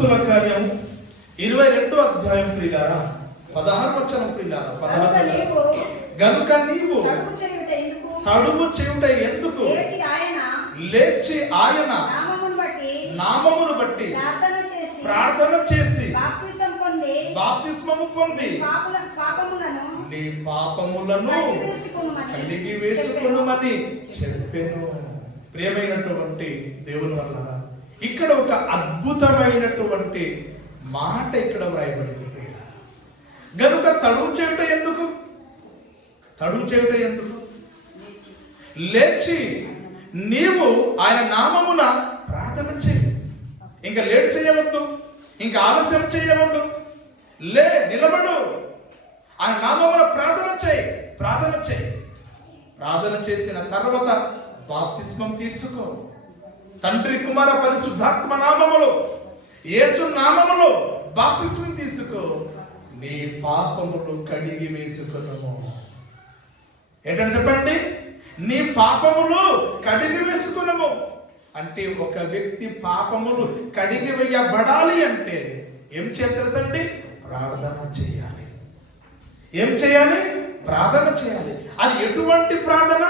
అపోస్తుల కార్యం 22వ అధ్యాయం ప్రియులారా 16వ వచనం ప్రియులారా 16 గనుక నీవు తడుము చేయుట ఎందుకు లేచి ఆయన నామమును బట్టి ప్రార్థన చేసి బాప్తిస్మము పొంది నీ పాపములను కడిగి వేసుకొనుమని చెప్పెను. ప్రియమైనటువంటి దేవుని వల్ల ఇక్కడ ఒక అద్భుతమైనటువంటి మాట ఇక్కడ వ్రాయబడింది. గనుక తడువు చేయుట ఎందుకు? తడువు చేయుట ఎందుకు? లేచి నీవు ఆయన నామమున ప్రార్థన చేసి, ఇంకా లేట్ చేయవద్దు, ఇంకా ఆలస్యం చేయవద్దు, లే నిలబడు, ఆయన నామమున ప్రార్థన చేయి. ప్రార్థన చేసిన తర్వాత బాప్తిస్మం తీసుకో. తండ్రి కుమార పరిశుద్ధాత్మ నామములో, యేసు నామములో బాప్తిస్మం తీసుకో. నీ పాపములు కడిగి వేసుకున్నాము. ఏంటని చెప్పండి? నీ పాపములు కడిగి వేసుకున్నాము అంటే ఒక వ్యక్తి పాపములు కడిగి వేయబడాలి అంటే ఏం చేయాలి? ప్రార్థన చేయాలి. ఏం చేయాలి? ప్రార్థన చేయాలి. అది ఎటువంటి ప్రార్థన?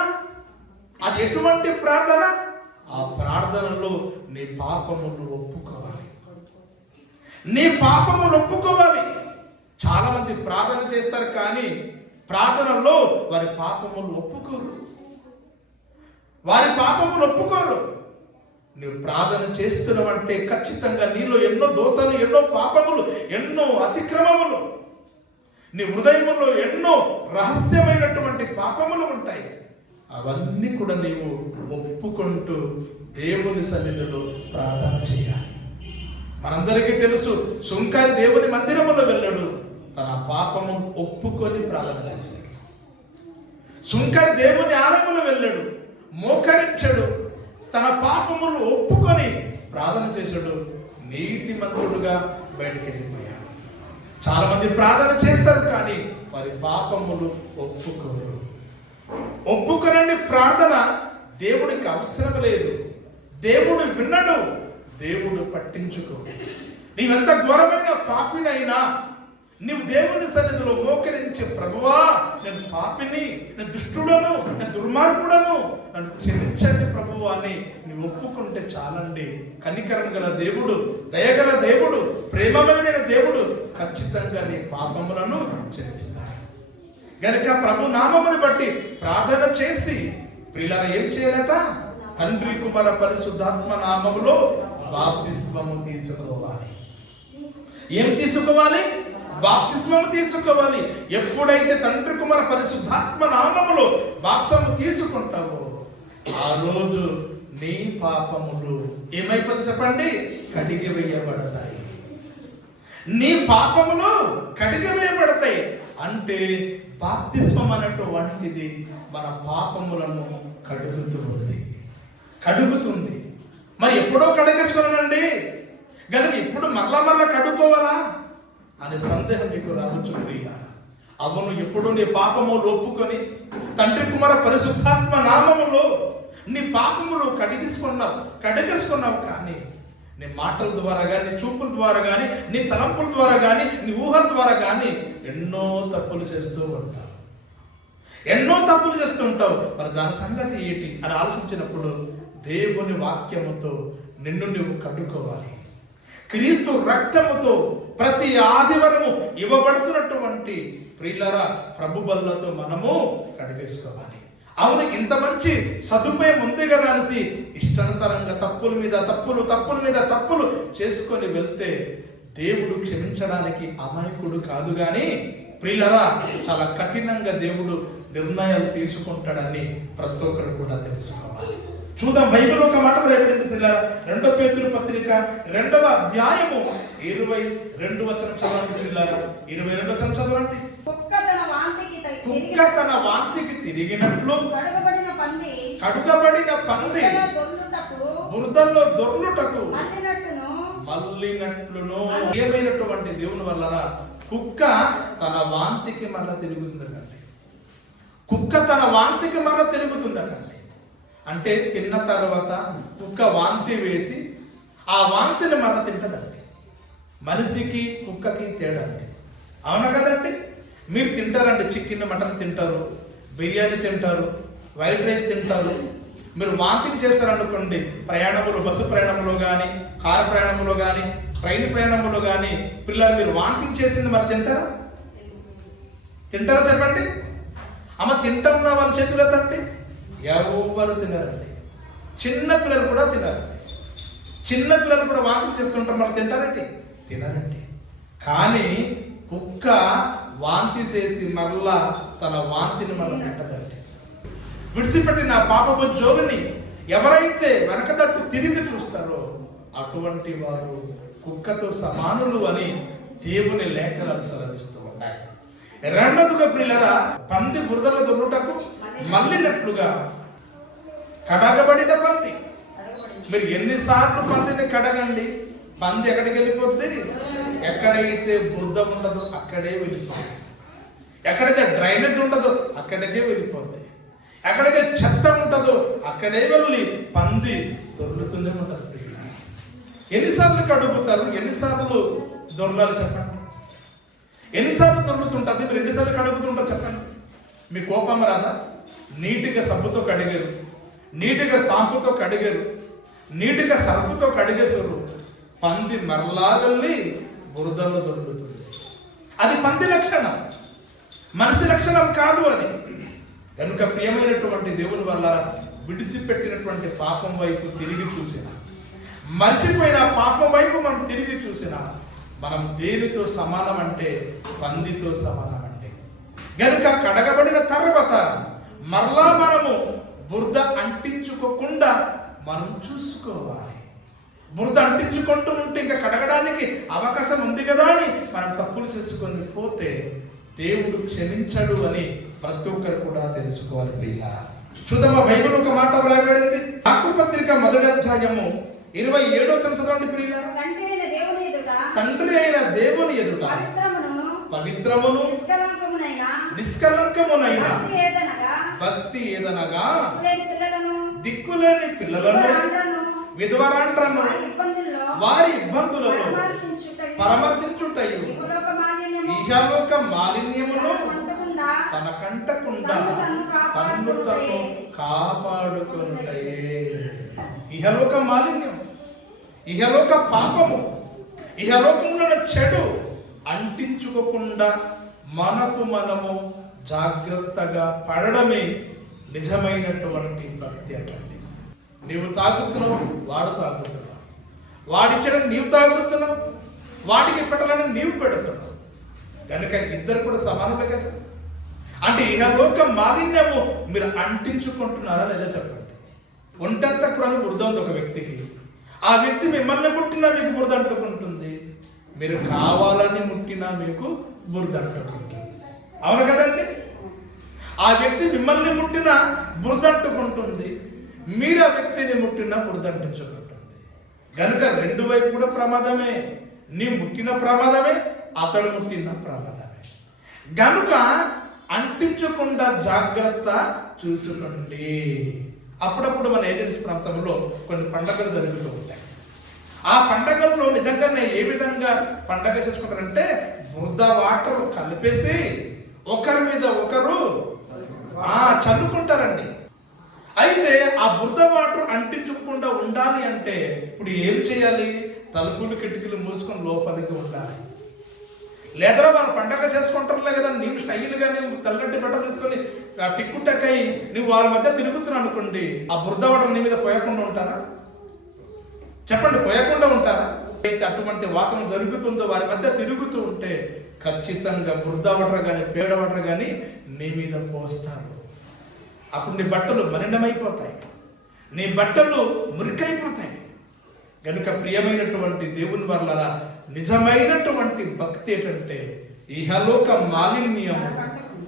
ఆ ప్రార్థనలో నీ పాపములు ఒప్పుకోవాలి. చాలా మంది ప్రార్థన చేస్తారు కానీ ప్రార్థనలో వారి పాపములు ఒప్పుకోరు. నువ్వు ప్రార్థన చేస్తున్నావంటే ఖచ్చితంగా నీలో ఎన్నో దోషాలు, ఎన్నో పాపములు, ఎన్నో అతిక్రమములు, నీ హృదయములో ఎన్నో రహస్యమైనటువంటి పాపములు ఉంటాయి. అవన్నీ కూడా నీవు ఒప్పుకుంటూ దేవుని సన్నిధిలో ప్రార్థన చేయాలి. మనందరికీ తెలుసు, సుంకరి దేవుని మందిరములో వెళ్ళాడు, తన పాపము ఒప్పుకొని ప్రార్థన చేశాడు. సుంకరి దేవుని ఆలయములో వెళ్ళాడు, మోకరించాడు, తన పాపములు ఒప్పుకొని ప్రార్థన చేశాడు, నీతిమంతుడుగా బయటికి వెళ్ళిపోయాడు. చాలా మంది ప్రార్థన చేస్తారు కానీ వారి పాపములు ఒప్పుకోనండి. ప్రార్థన దేవుడికి అవసరం లేదు, దేవుడు విన్నడు, దేవుడు పట్టించుకో. నీవెంత ఘోరమైన పాపినైనా నీవు దేవుని సన్నిధిలో మోకరించి, ప్రభువా నేను పాపిని, నేను దుష్టుడను, నేను దుర్మార్గుడను, నన్ను క్షమించండి ప్రభువు అని నీవు ఒప్పుకుంటే చాలండి. కనికరం గల దేవుడు, దయగల దేవుడు, ప్రేమమైన దేవుడు ఖచ్చితంగా నీ పాపములను క్షమిస్తాడు. గనుక ప్రభు నామమును బట్టి ప్రార్థన చేసి ప్రియులారా ఏం చేయాలట? తండ్రి కుమార పరిశుద్ధాత్మ నామములో బాప్తిస్మము తీసుకోవాలి. ఏం తీసుకోవాలి? బాప్తిస్మము తీసుకోవాలి. ఎప్పుడైతే తండ్రి కుమార పరిశుద్ధాత్మ నామములో బాప్తిస్మము తీసుకుంటావో ఆ రోజు నీ పాపములు ఏమైపోతాయి చెప్పండి? కడిగి వేయబడతాయి. నీ పాపములు కడిగి వేయబడతాయి. అంటే బాప్తిస్మం అనేటువంటిది మన పాపములను కడుగుతుంది. మరి ఎప్పుడో కడిగేసుకున్నానండి గనుక ఇప్పుడు మరలా కడుక్కోవాలా అనే సందేహం మీకు రావచ్చు ప్రియులారా. అవును, ఎప్పుడు నీ పాపములు ఒప్పుకొని తండ్రి కుమార పరిశుద్ధాత్మ నామములో నీ పాపములు కడిగేసుకున్నావు కానీ నీ మాటల ద్వారా కానీ, నీ చూపుల ద్వారా కానీ, నీ తలంపుల ద్వారా కానీ, నీ ఊహల ద్వారా కానీ ఎన్నో తప్పులు చేస్తూ ఉంటావు. మరి దాని సంగతి ఏంటి అని ఆలోచించినప్పుడు దేవుని వాక్యముతో నిన్ను నువ్వు కడుక్కోవాలి. క్రీస్తు రక్తముతో ప్రతి ఆదివారము ఇవ్వబడుతున్నటువంటి ప్రియులారా ప్రభు బల్లతో మనము కడిగేసుకోవాలి. అవును, ఇంత మంచి సదుపాయం ఉంది కదా అనేసి ఇష్టానుసారంగా తప్పుల మీద తప్పులు చేసుకొని వెళ్తే దేవుడు క్షమించడానికి అమాయకుడు కాదు గాని ప్రియులారా చాలా కఠినంగా దేవుడు నిర్ణయాలు తీసుకుంటాడని ప్రతి ఒక్కరు కూడా తెలుసుకోవాలి. చూద్దాం, బైబిల్ ఒక మాట రాయబడింది ప్రియులారా. 2 పేతురు పత్రిక 2వ అధ్యాయము 22వ వచనం చదవండి ప్రియులారా. 22వ వచనం చదవండి. కుక్క తన వాంతికి తిరిగినట్లు కడుగబడిన పంది బురదల్లో దొర్లుటకు మళ్ళినట్లును. ఏమైనటువంటి దేవుని వల్ల కుక్క తన వాంతికి మరల తిరుగుతుందటండి. అంటే తిన్న తర్వాత కుక్క వాంతి వేసి ఆ వాంతిని మరల తింటదండి. మనిషికి కుక్కకి తేడా అండి. అవునా కదండి? మీరు తింటారండి, చికెన్ మటన్ తింటారు, బిర్యానీ తింటారు, వైట్ రైస్ తింటారు. మీరు వాంతింగ్ చేశారనుకోండి, ప్రయాణములు, బస్సు ప్రయాణంలో కానీ, కారు ప్రయాణంలో కానీ, ట్రైన్ ప్రయాణంలో కానీ, పిల్లలు మీరు వాంతింగ్ చేసింది మరి తింటారా? తింటారా చెప్పండి? అమ్మ తింటున్న వాళ్ళ చేతిలో తండి. ఎవరు తినారండి. చిన్న పిల్లలు కూడా తినారండి. చిన్న పిల్లలు కూడా వాంతింగ్ చేస్తుంటారు, మరి తింటారండి? తినారండి. కానీ కుక్క వాంతి చేసి మరలా తన వాంతిని మళ్ళీ తింటదండి. విడిచిపెట్టిన పాపపు జోలిని ఎవరైతే వెనకతట్టు తిరిగి చూస్తారో అటువంటి వారు కుక్కతో సమానులు అని దేవుని లేఖనాలు సెలవిస్తూ ఉన్నాయి. రెండవదిగా ప్రియులారా, పంది బురదలో దొరుకుటకు మళ్ళినట్లుగా కడగబడిన పంది. మీరు ఎన్నిసార్లు పందిని కడగండి, పంది ఎక్కడికి వెళ్ళిపోద్ది? ఎక్కడైతే బురద ఉండదో అక్కడే వెళ్ళిపోద్ది. ఎక్కడైతే డ్రైనేజ్ ఉండదో అక్కడికే వెళ్ళిపోద్ది. ఎక్కడైతే చెత్త ఉంటుందో అక్కడే వెళ్ళి పంది దొర్లుతూనే ఉంటుంది. ఎన్నిసార్లు కడుగుతారు? ఎన్నిసార్లు దొరలాలి చెప్పండి? ఎన్నిసార్లు దొరుకుతుంటుంది? మీరు ఎన్నిసార్లు కడుగుతుంటారు చెప్పండి? మీ కోపం రాదా? నీటిగా సబ్బుతో కడిగారు, నీటిగా షాంపుతో కడిగారు, నీటిగా సర్పుతో కడిగేసారు, పంది మరలా వెళ్ళి బురదలో దొరుకుతుంది. అది పంది లక్షణం, మనిషి లక్షణం కాదు అది. కనుక ప్రియమైనటువంటి దేవుని వల్ల విడిసిపెట్టినటువంటి పాపం వైపు తిరిగి చూసిన, మర్చిపోయిన పాపం వైపు మనం తిరిగి చూసిన, మనం దేనితో సమానం అంటే పందితో సమానం అంటే. గనుక కడగబడిన తర్వాత మరలా మనము బురద అంటించుకోకుండా మనం చూసుకోవాలి. బురద అంటించుకుంటూ ఉంటే ఇంకా కడగడానికి అవకాశం ఉంది కదా అని మనం తప్పులు చేసుకొని పోతే దేవుడు క్షమించడు అని ప్రతి ఒక్కరు కూడా తెలుసుకోవాలి. ప్రియులారా, చూద్దామా, బైబిల్ ఒక మాట వ్రాయబడింది. యాకోబు పత్రిక 1వ అధ్యాయము 27వ వచనం చదవండి ప్రియులారా. తండ్రి అయిన దేవుని ఎదుట పవిత్రమును నిష్కలంకమునైన భక్తి ఏదనగా దిక్కులేని పిల్లలను, విధవరాండ్రను వారి ఇబ్బందులలో పరామర్శించుటయు ఇహలోక మాలిన్యమును తనకంటకుండా తన్ను తను కాపాడుకుంటాయే. ఇహలోక మాలిన్యం, ఇహలోక పాపము, ఇహలోకంలో చెడు అంటించుకోకుండా మనకు మనము జాగ్రత్తగా పడడమే నిజమైనటువంటి భక్తి అటండి. నీవు తాగుతున్నావు, వాడు తాగుతున్నావు, వాడిచ్చడం నీవు తాగుతున్నావు, వాడికి పెట్టాలని నీవు పెడుతున్నావు. కనుక ఇద్దరు కూడా సమానమే కదా. అంటే ఇహలోక మాలిన్యము మీరు అంటించుకుంటున్నారా లేదా చెప్పండి. ఒంటంతా కూడా బురద ఉంది ఒక వ్యక్తికి, ఆ వ్యక్తి మిమ్మల్ని ముట్టినా మీకు బురద అంటుకుంటుంది, మీరు కావాలని ముట్టినా మీకు బురద అంటుకుంటుంది. అవును కదండి? ఆ వ్యక్తి మిమ్మల్ని ముట్టినా బురద అంటుకుంటుంది, మీరు ఆ వ్యక్తిని ముట్టినా బురద అంటించుకుంటుంది. కనుక రెండు వైపు కూడా ప్రమాదమే. నీ ముట్టిన ప్రమాదమే, అతడు ముట్టిన ప్రమాదమే. గనుక అంటించకుండా జాగ్రత్త చూసుకోండి. అప్పుడప్పుడు మన ఏజెన్సీ ప్రాంతంలో కొన్ని పండుగలు జరుగుతూ ఉంటాయి. ఆ పండగల్లో నిజంగానే ఏ విధంగా పండగ చేసుకుంటారంటే బురద వాటర్ కలిపేసి ఒకరి మీద ఒకరు చల్లుకుంటారండి. అయితే ఆ బురద వాటర్ అంటించకుండా ఉండాలి అంటే ఇప్పుడు ఏం చేయాలి? తలుపులు కిటికీలు మూసుకొని లోపలికి ఉండాలి. లేదా వాళ్ళు పండగ చేసుకుంటారులే కదా, నీవు స్టైల్గా నువ్వు తెల్లటి బట్టలు తీసుకొని టిక్కుటక్కై నువ్వు వాళ్ళ మధ్య తిరుగుతున్నావు అనుకోండి, ఆ బురద వాటర్ నీ మీద పోయకుండా ఉంటారా? చెప్పండి, పోయకుండా ఉంటారా? అయితే అటువంటి వాతావరణం జరుగుతుందో వారి మధ్య తిరుగుతూ ఉంటే ఖచ్చితంగా బురద వాటర్ కానీ పేడ వాటర్ కానీ నీ మీద పోస్తారు. అప్పుడు నీ బట్టలు మలినమైపోతాయి, నీ బట్టలు మురికైపోతాయి. కనుక ప్రియమైనటువంటి దేవుని వల్ల నిజమైనటువంటి భక్తి ఏంటంటే ఇహలోక మాలిన్యం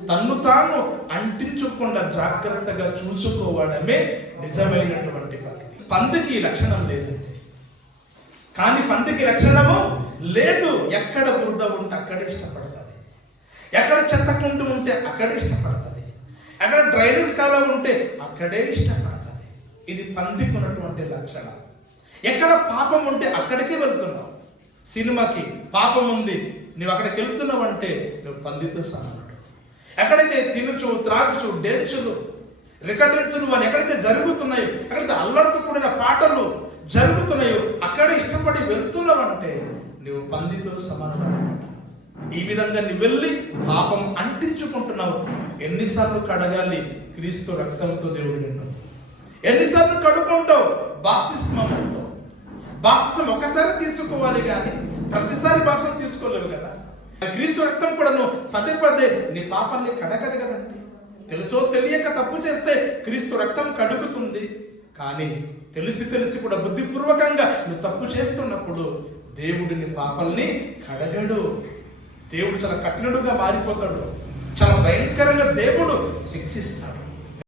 తన్ను తాను అంటించకుండా జాగ్రత్తగా చూసుకోవడమే నిజమైనటువంటి భక్తి. పందికి లక్షణం లేదు, కానీ పందికి లక్షణము లేదు. ఎక్కడ బురద ఉంటే అక్కడే ఇష్టపడుతుంది, ఎక్కడ చెత్తకుంటూ ఉంటే అక్కడే ఇష్టపడుతుంది, ఎక్కడ డ్రైనేజ్ కాలం ఉంటే అక్కడే ఇష్టపడుతుంది. ఇది పందికి ఉన్నటువంటి లక్షణం. ఎక్కడ పాపం ఉంటే అక్కడికే వెళ్తున్నాం. సినిమాకి పాపం ఉంది, నువ్వు అక్కడికి వెళ్తున్నావంటే నువ్వు పందితో సమానుడు. ఎక్కడైతే తినుచు త్రాగుచు డేన్సులు రికార్డెన్సులు అని ఎక్కడైతే జరుగుతున్నాయో, ఎక్కడైతే అల్లరితో కూడిన పాటలు జరుగుతున్నాయో అక్కడ ఇష్టపడి వెళ్తున్నావంటే నువ్వు పందితో సమానుడు అన్నమాట. ఈ విధంగా నువ్వు వెళ్ళి పాపం అంటించుకుంటున్నావు. ఎన్నిసార్లు కడగాలి క్రీస్తు రక్తంతో దేవుడు నిన్ను? ఎన్నిసార్లు కడుక్కుంటావు? బాప్తిస్మంతో. బాప్తిస్మం ఒకసారి తీసుకోవాలి కానీ ప్రతిసారి బాప్తిస్మం తీసుకోలేవు కదా. క్రీస్తు రక్తం కూడా నువ్వు పదే పదే నీ పాపాన్ని కడగదు కదండి. తెలుసో తెలియక తప్పు చేస్తే క్రీస్తు రక్తం కడుగుతుంది. కానీ తెలిసి తెలిసి కూడా బుద్ధిపూర్వకంగా నువ్వు తప్పు చేస్తున్నప్పుడు దేవుడు నీ పాపాల్ని కడగడు. దేవుడు చాలా కఠినుడుగా మారిపోతాడు. చాలా భయంకరంగా దేవుడు శిక్షిస్తాడు.